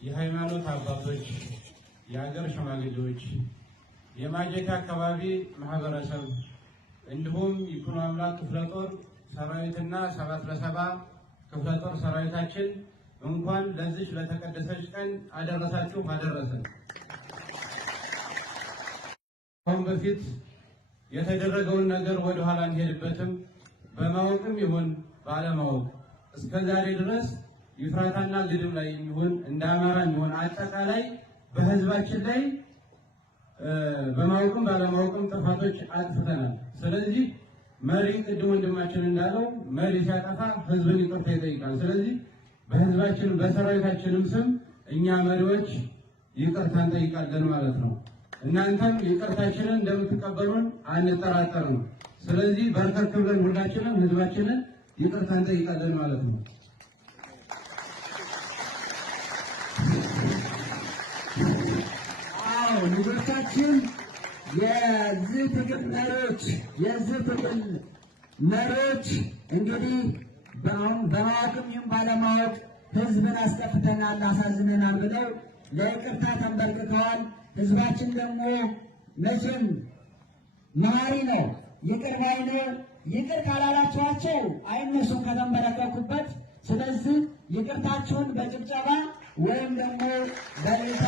የሃይማኖት አባቶች፣ የሀገር ሽማግሌዎች፣ የማጀት አካባቢ ማህበረሰብ እንዲሁም ይኩኖ አምላክ ክፍለ ጦር ሰራዊትና 7 ክፍለ ጦር ሰራዊታችን እንኳን ለዚህ ለተቀደሰች ቀን አደረሳችሁ አደረሰን። አሁን በፊት የተደረገውን ነገር ወደ ኋላ እንሄድበትም በማወቅም ይሁን ባለማወቅ እስከዛሬ ድረስ ይፍራታና ግድም ላይ ይሁን እንደ አማራ ይሁን አጠቃላይ በህዝባችን ላይ በማወቅም ባለማወቅም ጥፋቶች አጥፍተናል። ስለዚህ መሪ ቅድም ወንድማችን እንዳለው መሪ ሲያጠፋ ህዝብን ይቅርታ ይጠይቃል። ስለዚህ በህዝባችን በሰራዊታችንም ስም እኛ መሪዎች ይቅርታ እንጠይቃለን ማለት ነው። እናንተም ይቅርታችንን እንደምትቀበሉን አንጠራጠርም። ስለዚህ በርከክ ብለን ሁላችንም ህዝባችንን ይቅርታ እንጠይቃለን ማለት ነው። ልጆቻችን የዚህ ትግል መሪዎች እንግዲህ በማወቅም ይሁን ባለማወቅ ህዝብን አስከፍተናል፣ አሳዝነናል ብለው ለይቅርታ ተንበርክከዋል። ህዝባችን ደግሞ መቼም መሀሪ ነው፣ ይቅር ባይ ነው። ይቅር ካላላችኋቸው አይነሱም ከተንበረከኩበት። ስለዚህ ይቅርታችሁን በጭብጨባ ወይም ደግሞ በሌታ